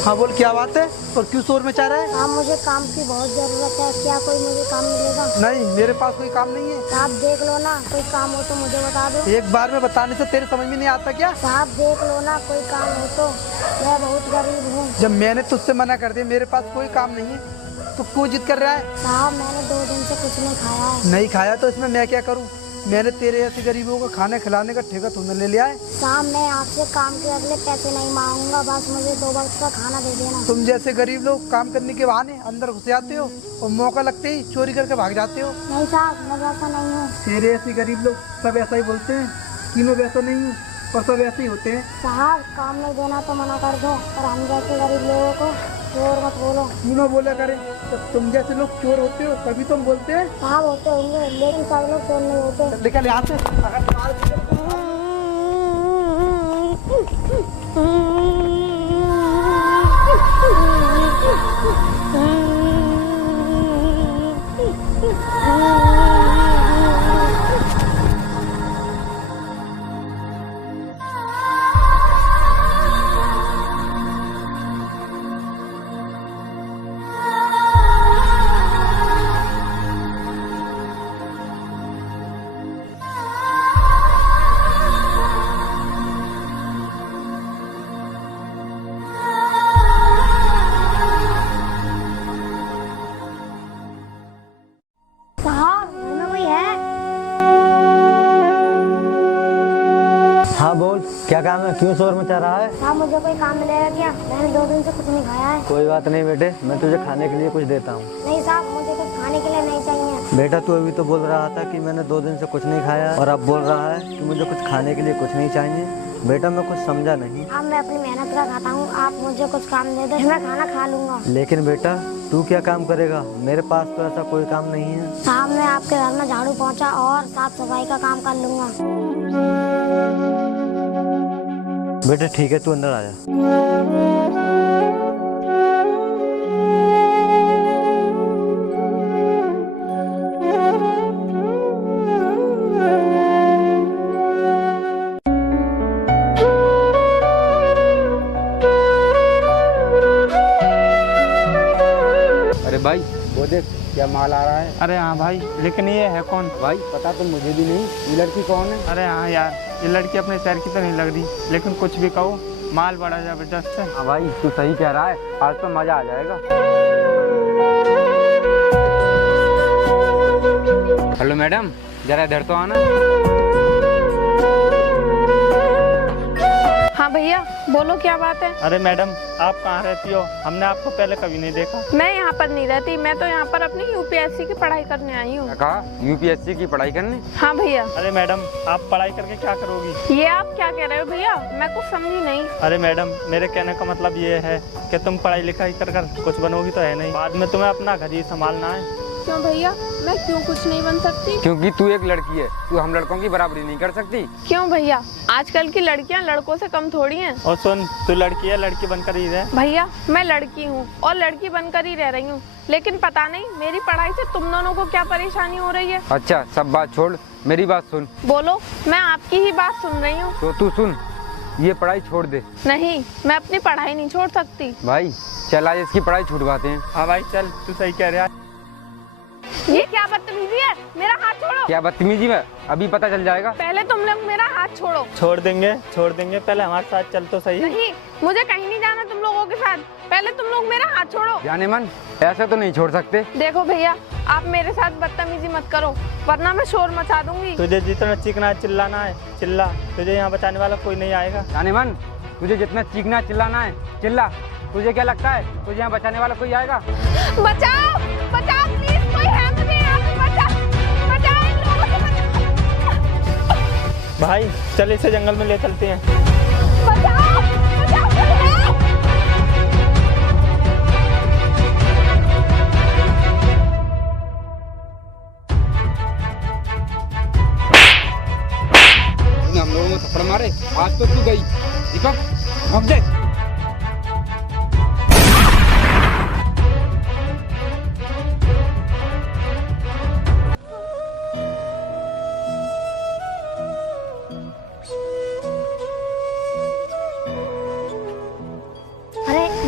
हाँ बोल, क्या बात है और क्यों शोर मचा रहा है? हाँ, मुझे काम की बहुत जरूरत है, क्या कोई मुझे काम मिलेगा? नहीं, मेरे पास कोई काम नहीं है। साहब देख लो ना, कोई काम हो तो मुझे बता दो। एक बार में बताने से तेरे समझ में नहीं आता क्या? साहब देख लो ना, कोई काम हो तो, मैं बहुत गरीब हूँ। जब मैंने तुझसे मना कर दिया मेरे पास कोई काम नहीं है तो क्यों जिद कर रहा है? साहब मैंने 2 दिन से कुछ नहीं खाया है। नहीं खाया तो इसमें मैं क्या करूँ? मैंने तेरे ऐसे गरीबों को खाने खिलाने का ठेका तूने ले लिया है। साहब मैं आपसे काम के अगले पैसे नहीं मांगूंगा, बस मुझे 2 वक्त का खाना दे देना। तुम जैसे गरीब लोग काम करने के बहाने अंदर घुस जाते हो और मौका लगते ही चोरी करके भाग जाते हो। नहीं साहब, मैं वैसा नहीं हूँ। तेरे ऐसे गरीब लोग सब ऐसा ही बोलते हैं कि मैं वैसा नहीं हूँ, और सब ऐसे ही होते हैं। साहब काम नहीं देना तो मना कर दो, पर हम जैसे गरीब लोगों को चोर मत बोलो। क्यों ना बोला करे? तो तुम जैसे लोग चोर होते हो तभी तुम बोलते हैं। साहब होते होंगे, लेकिन सब लोग चोर नहीं होते। निकल यहाँ से। अगर तुम्हारे साहब घर में कोई है? हाँ बोल, क्या काम है? क्यों शोर मचा रहा है? साहब मुझे कोई काम मिलेगा क्या? मैंने 2 दिन से कुछ नहीं खाया है। कोई बात नहीं बेटे, मैं तुझे खाने के लिए कुछ देता हूँ। नहीं साहब, मुझे कुछ खाने के लिए नहीं चाहिए। बेटा तू अभी तो बोल रहा था कि मैंने 2 दिन से कुछ नहीं खाया और अब बोल रहा है कि मुझे कुछ खाने के लिए कुछ नहीं चाहिए। बेटा मैं कुछ समझा नहीं। अब मैं अपनी मेहनत का खाता हूँ, आप मुझे कुछ काम दे दो, मैं खाना खा लूंगा। लेकिन बेटा तू क्या काम करेगा? मेरे पास तो ऐसा कोई काम नहीं है। साहब मैं आपके घर में झाड़ू पोंछा और साफ सफाई का काम कर लूंगा। बेटा ठीक है, तू अंदर आ जा। अरे भाई वो देख क्या माल आ रहा है। अरे हाँ भाई, लेकिन ये है कौन? भाई पता तो मुझे भी नहीं, ये लड़की कौन है? अरे हाँ यार, ये लड़की अपने शहर की तो नहीं लग रही, लेकिन कुछ भी कहो माल बड़ा जबरदस्त है। हाँ भाई तू सही कह रहा है, आज तो मजा आ जाएगा। हेलो मैडम, जरा इधर तो आना। हाँ भैया बोलो, क्या बात है? अरे मैडम, आप कहाँ रहती हो? हमने आपको पहले कभी नहीं देखा। मैं यहाँ पर नहीं रहती, मैं तो यहाँ पर अपनी यूपीएससी की पढ़ाई करने आई हूँ। क्या कहा? यूपीएससी की पढ़ाई करने? हाँ भैया। अरे मैडम, आप पढ़ाई करके क्या करोगी? ये आप क्या कह रहे हो भैया? मैं कुछ समझी नहीं। अरे मैडम, मेरे कहने का मतलब ये है कि तुम पढ़ाई लिखाई कर कर कुछ बनोगी तो है नहीं, बाद में तुम्हें अपना घर ही संभालना है। क्यों भैया, मैं क्यों कुछ नहीं बन सकती? क्योंकि तू एक लड़की है, तू हम लड़कों की बराबरी नहीं कर सकती। क्यों भैया, आजकल की लड़कियाँ लड़कों से कम थोड़ी हैं। और सुन, तू लड़की है, लड़की बनकर ही रह। भैया मैं लड़की हूँ और लड़की बनकर ही रह रही हूँ, लेकिन पता नहीं मेरी पढ़ाई से तुम दोनों को क्या परेशानी हो रही है। अच्छा सब बात छोड़, मेरी बात सुन। बोलो, मैं आपकी ही बात सुन रही हूँ। तो तू सुन, ये पढ़ाई छोड़ दे। नहीं, मैं अपनी पढ़ाई नहीं छोड़ सकती। भाई चल आज इसकी पढ़ाई छुड़वाते हैं। हाँ भाई चल, तू सही कह रहा है। ये क्या बदतमीजी है? मेरा हाथ छोड़ो। क्या बदतमीजी है? अभी पता चल जाएगा। पहले तुम लोग मेरा हाथ छोड़ो। छोड़ देंगे, पहले हमारे साथ चल तो सही। नहीं, मुझे कहीं नहीं जाना तुम लोगों के साथ, पहले तुम लोग मेरा हाथ छोड़ो। जाने मन, ऐसे तो नहीं छोड़ सकते। देखो भैया, आप मेरे साथ बदतमीजी मत करो, वरना मैं शोर मचा दूंगी। तुझे जितना चीखना चिल्लाना है चिल्ला, तुझे यहाँ बचाने वाला कोई नहीं आएगा। जाने मन, तुझे जितना चीखना चिल्लाना है चिल्ला। तुझे क्या लगता है तुझे यहाँ बचाने वाला कोई आएगा? बचाओ बचाओ प्लीज, कोई है मुझे यहाँ पे, बचाओ इन लोगों से, बचाओ। भाई चल इसे जंगल में ले चलते हैं। बचाओ बचाओ, कोई है? हम लोगों को थप्पड़ मारे, आज तो तू गई। दीपक भाग दे।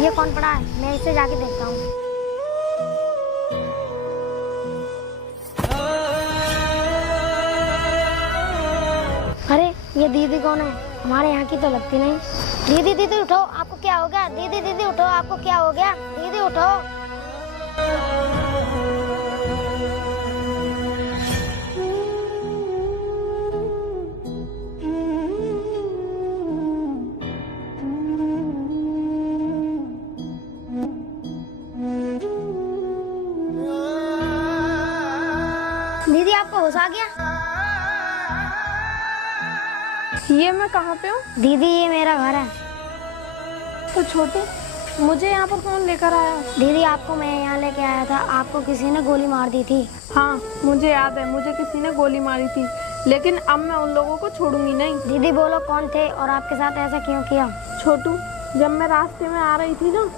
ये कौन पड़ा है? मैं इसे जाके देखता हूँ। अरे ये दीदी कौन है? हमारे यहाँ की तो लगती नहीं। दीदी दीदी उठो, आपको क्या हो गया? दीदी दीदी उठो, आपको क्या हो गया? दीदी उठो। दीदी आपको होश आ गया? ये मैं कहाँ पे हूँ? दीदी ये मेरा घर है। तो छोटू, मुझे यहाँ पर कौन लेकर आया? दीदी आपको मैं यहाँ लेके आया था, आपको किसी ने गोली मार दी थी। हाँ मुझे याद है, मुझे किसी ने गोली मारी थी, लेकिन अब मैं उन लोगों को छोड़ूंगी नहीं। दीदी बोलो कौन थे और आपके साथ ऐसा क्यों किया? छोटू, जब मैं रास्ते में आ रही थी ना,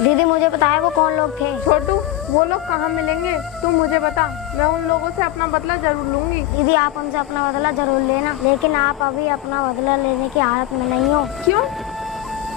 दीदी मुझे पता है वो कौन लोग थे। छोटू वो लोग कहाँ मिलेंगे तू मुझे बता, मैं उन लोगों से अपना बदला जरूर लूंगी। दीदी आप हमसे अपना बदला जरूर लेना, लेकिन आप अभी अपना बदला लेने की हालत में नहीं हो। क्यों?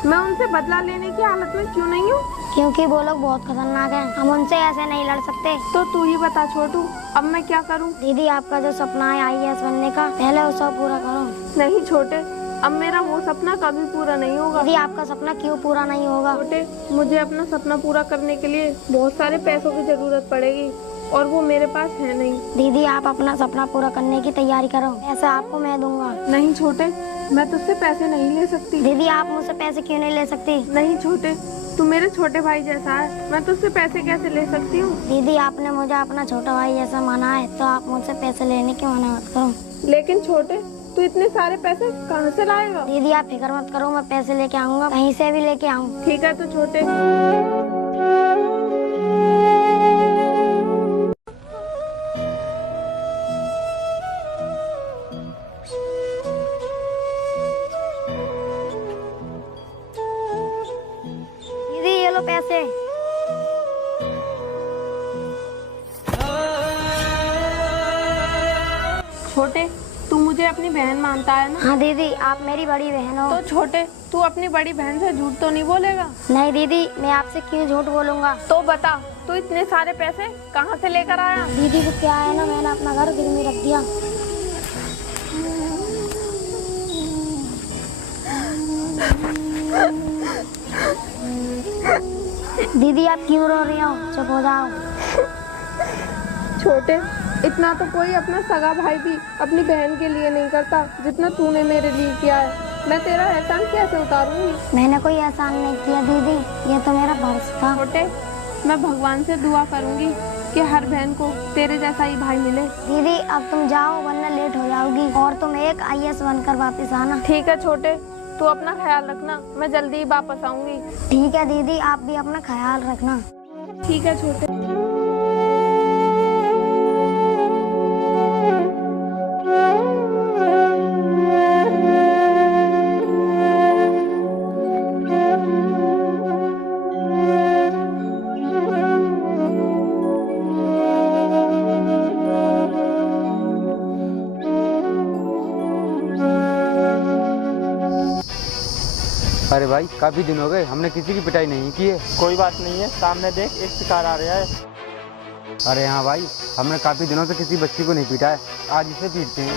मैं उनसे बदला लेने की हालत में क्यों नहीं हूँ? क्योंकि वो लोग बहुत खतरनाक हैं, हम उनसे ऐसे नहीं लड़ सकते। तो तू ही बता छोटू, अब मैं क्या करूँ? दीदी आपका जो सपना है IAS बनने का, पहले उसे पूरा करो। नहीं छोटे, अब मेरा वो सपना कभी पूरा नहीं होगा। दीदी आपका सपना क्यों पूरा नहीं होगा? छोटे, मुझे अपना सपना पूरा करने के लिए बहुत सारे पैसों की जरूरत पड़ेगी और वो मेरे पास है नहीं। दीदी आप अपना सपना पूरा करने की तैयारी करो, ऐसा आपको मैं दूंगा। नहीं छोटे, मैं तुझसे पैसे नहीं ले सकती। दीदी आप मुझसे पैसे क्यों नहीं ले सकती? नहीं छोटे, तू मेरे छोटे भाई जैसा है, मैं तुझसे पैसे कैसे ले सकती हूँ? दीदी आपने मुझे अपना छोटा भाई जैसा माना है, तो आप मुझसे पैसे लेने की मना मत करो। लेकिन छोटे, तू इतने सारे पैसे कहाँ से लाएगा? दीदी आप फिक्र मत करो, मैं पैसे लेके आऊंगा, कहीं से भी लेके आऊँ। ठीक है तो छोटे। दीदी ये लो पैसे। छोटे, तू मुझे अपनी बहन मानता है ना? हाँ दीदी आप मेरी बड़ी बहन हो। तो छोटे, तू अपनी बड़ी बहन से झूठ तो नहीं बोलेगा? नहीं दीदी, मैं आपसे क्यों झूठ बोलूंगा। तो बता, तू इतने सारे पैसे कहाँ से लेकर आया? दीदी को क्या है ना, मैंने अपना घर गिरवी रख दिया। दीदी आप क्यों रो रही हो? चुप हो जाओ। छोटे, इतना तो कोई अपना सगा भाई भी अपनी बहन के लिए नहीं करता जितना तूने मेरे लिए किया है। मैं तेरा एहसान कैसे उतारूंगी? मैंने कोई एहसान नहीं किया दीदी, ये तो मेरा फर्ज था। छोटे, मैं भगवान से दुआ करूंगी कि हर बहन को तेरे जैसा ही भाई मिले। दीदी अब तुम जाओ वरना लेट हो जाओगी, और तुम एक IAS बनकर वापस आना। ठीक है छोटे, तू अपना ख्याल रखना, मैं जल्दी ही वापस आऊंगी। ठीक है दीदी, आप भी अपना ख्याल रखना। ठीक है छोटे। अरे भाई काफी दिन हो गए, हमने किसी की पिटाई नहीं की है। कोई बात नहीं है, सामने देख एक शिकार आ रहा है। अरे हाँ भाई, हमने काफी दिनों से किसी बच्ची को नहीं पीटा है, आज इसे पीटते हैं।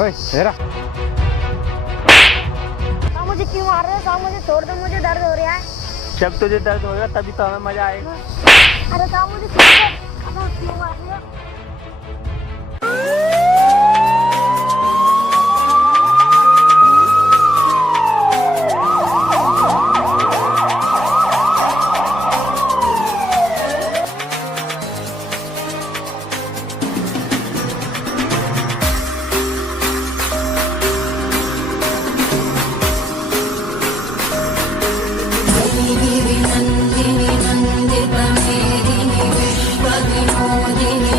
ओए तेरा मुझे क्यों मार रहे हो? साहब मुझे छोड़ दो, मुझे दर्द हो रहा है। जब तुझे दर्द होगा तभी तो हमें मजा आएगा। अरे साहब मुझे छोड़ दो, अब आप क्यों मार रहे हो? नंदिनी नंदित मेदिनी विश्व विनोदिनी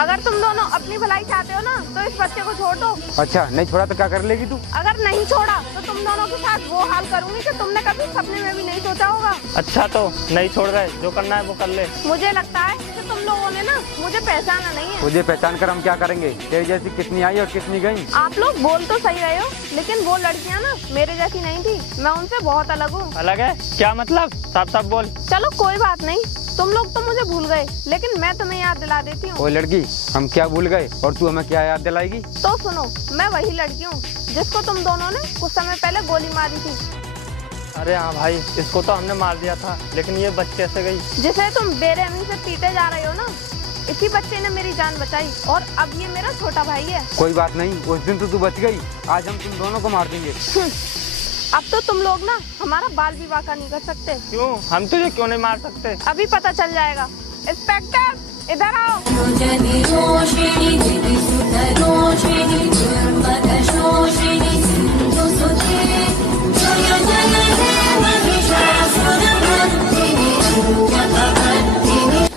अगर तुम दोनों अपनी भलाई चाहते हो ना तो इस बच्चे को छोड़ दो। अच्छा नहीं छोड़ा तो क्या कर लेगी तू? अगर नहीं छोड़ा तो तुम दोनों के साथ वो हाल करूंगी कि तुमने कभी सपने में भी नहीं सोचा होगा। अच्छा तो नहीं छोड़ रहे, जो करना है वो कर ले। मुझे लगता है कि तुम लोगों ने ना मुझे पहचाना नहीं है। तुझे पहचान कर हम क्या करेंगे? तेरे जैसी कितनी आई और कितनी गई। आप लोग बोल तो सही रहे हो, लेकिन वो लड़कियां ना मेरे जैसी नहीं थी। मैं उनसे बहुत अलग हूँ। अलग है? क्या मतलब? साफ साफ बोल। चलो कोई बात नहीं, तुम लोग तो मुझे भूल गए, लेकिन मैं तुम्हें याद दिला देती हूँ। ओ लड़की, हम क्या भूल गए और तू हमें क्या याद दिलाएगी? तो सुनो, मैं वही लड़की हूँ जिसको तुम दोनों ने कुछ समय पहले गोली मारी थी। अरे हाँ भाई, इसको तो हमने मार दिया था, लेकिन ये बच कैसे गई? जिसे तुम बेरहमी से पीटे जा रहे हो ना, इसी बच्चे ने मेरी जान बचाई और अब ये मेरा छोटा भाई है। कोई बात नहीं, उस दिन तो तू बच गई, आज हम तुम दोनों को मार देंगे। अब तो तुम लोग ना हमारा बाल विवाह का नहीं कर सकते। क्यों? हम तुझे क्यों नहीं मार सकते? अभी पता चल जाएगा। इंस्पेक्टर इधर आओ।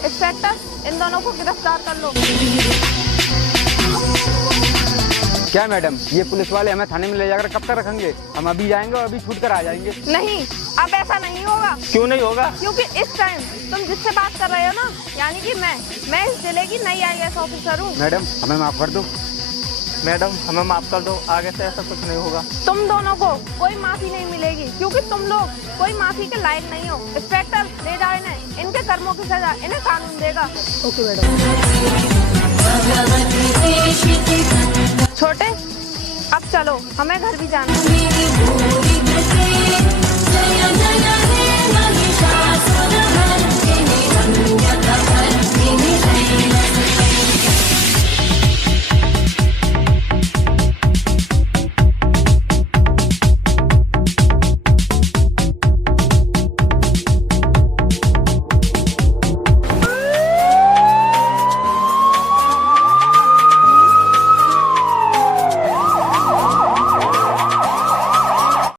इंस्पेक्टर, इन दोनों को गिरफ्तार कर लो। क्या मैडम, ये पुलिस वाले हमें थाने में ले जाकर कब तक रखेंगे? हम अभी जाएंगे और अभी छूट कर आ जाएंगे। नहीं, अब ऐसा नहीं होगा। क्यों नहीं होगा? क्योंकि इस टाइम तुम जिससे बात कर रहे हो ना, यानी कि मैं इस जिले की नई IAS ऑफिसर हूँ। मैडम हमें माफ कर दो। मैडम हमें माफ कर दो, आगे से ऐसा कुछ नहीं होगा। तुम दोनों को कोई माफी नहीं मिलेगी, क्योंकि तुम लोग कोई माफी के लायक नहीं हो। इंस्पेक्टर, ले जाओ इन्हें, इनके कर्मों की सजा इन्हें कानून देगा। Okay madam. छोटे, अब चलो, हमें घर भी जाना है।